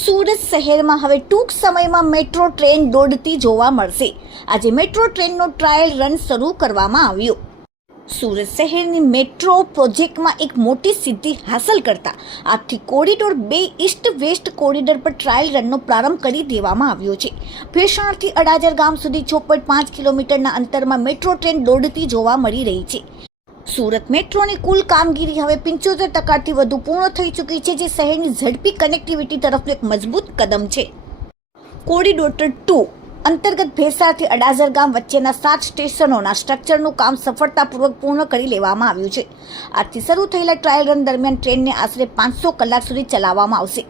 સુરત શહેરમાં હવે ટૂંક સમયમાં મેટ્રો ટ્રેન દોડતી જોવા મળશે. આજે મેટ્રો ટ્રેનનો ટ્રાયલ રન શરૂ કરવામાં આવ્યો. સુરત શહેરની મેટ્રો પ્રોજેક્ટમાં એક મોટી સિદ્ધિ હાંસલ કરતા આજથી કોરિડોર 2 ઈસ્ટ વેસ્ટ કોરિડોર પર ટ્રાયલ રનનો પ્રારંભ કરી દેવામાં આવ્યો છે. ભેસાણથી અડાજણ ગામ સુધી 6.5 કિલોમીટરના અંતરમાં મેટ્રો ટ્રેન દોડતી જોવા મળી રહી છે. સુરત મેટ્રોની કુલ કામગીરી હવે 75% વધુ પૂર્ણ થઈ ચૂકી છે, જે શહેરની ઝડપી કનેક્ટિવિટી તરફનું એક મજબૂત કદમ છે. કોરિડોર 2 અંતર્ગત ભેસાણથી અડાજણ ગામ વચ્ચેના 7 સ્ટેશનોના સ્ટ્રક્ચરનું કામ સફળતાપૂર્વક પૂર્ણ કરી લેવામાં આવ્યું છે. આજથી શરૂ થયેલા ટ્રાયલ રન દરમિયાન ટ્રેનને આશરે 500 કલાક સુધી ચલાવવામાં આવશે.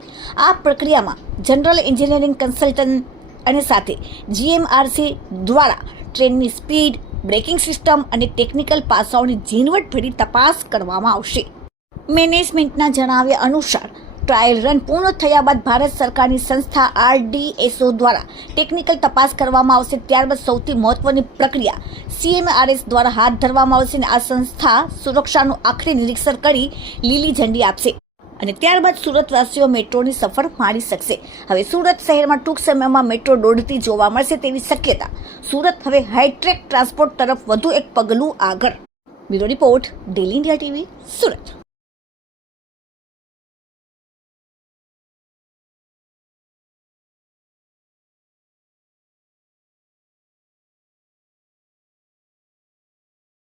આ પ્રક્રિયામાં જનરલ એન્જિનિયરિંગ કન્સલ્ટન્ટ અને સાથે જીએમઆરસી દ્વારા ટ્રેનની સ્પીડ, બ્રેકિંગ સિસ્ટમ અને ટેકનિકલ પાસાઓની ઝીણવટભરી તપાસ કરવામાં આવશે. મેનેજમેન્ટના જણાવ્યા અનુસાર ટ્રાયલ રન પૂર્ણ થયા બાદ ભારત સરકારની સંસ્થા RDSO દ્વારા ટેકનિકલ તપાસ કરવામાં આવશે. ત્યારબાદ સૌથી મહત્વની પ્રક્રિયા CMRS દ્વારા હાથ ધરવામાં આવશે અને આ સંસ્થા સુરક્ષાનું આખરી નિરીક્ષણ કરી લીલી ઝંડી આપશે અને ત્યારબાદ સુરતવાસીઓ મેટ્રોની સફર માણી શકશે. હવે સુરત શહેરમાં ટૂંક સમયમાં મેટ્રો દોડતી જોવા મળશે તેવી શક્યતા. સુરત હવે હાઈટ્રેક ટ્રાન્સપોર્ટ તરફ વધુ એક પગલું આગળ. Bureau report, daily India TV, Surat.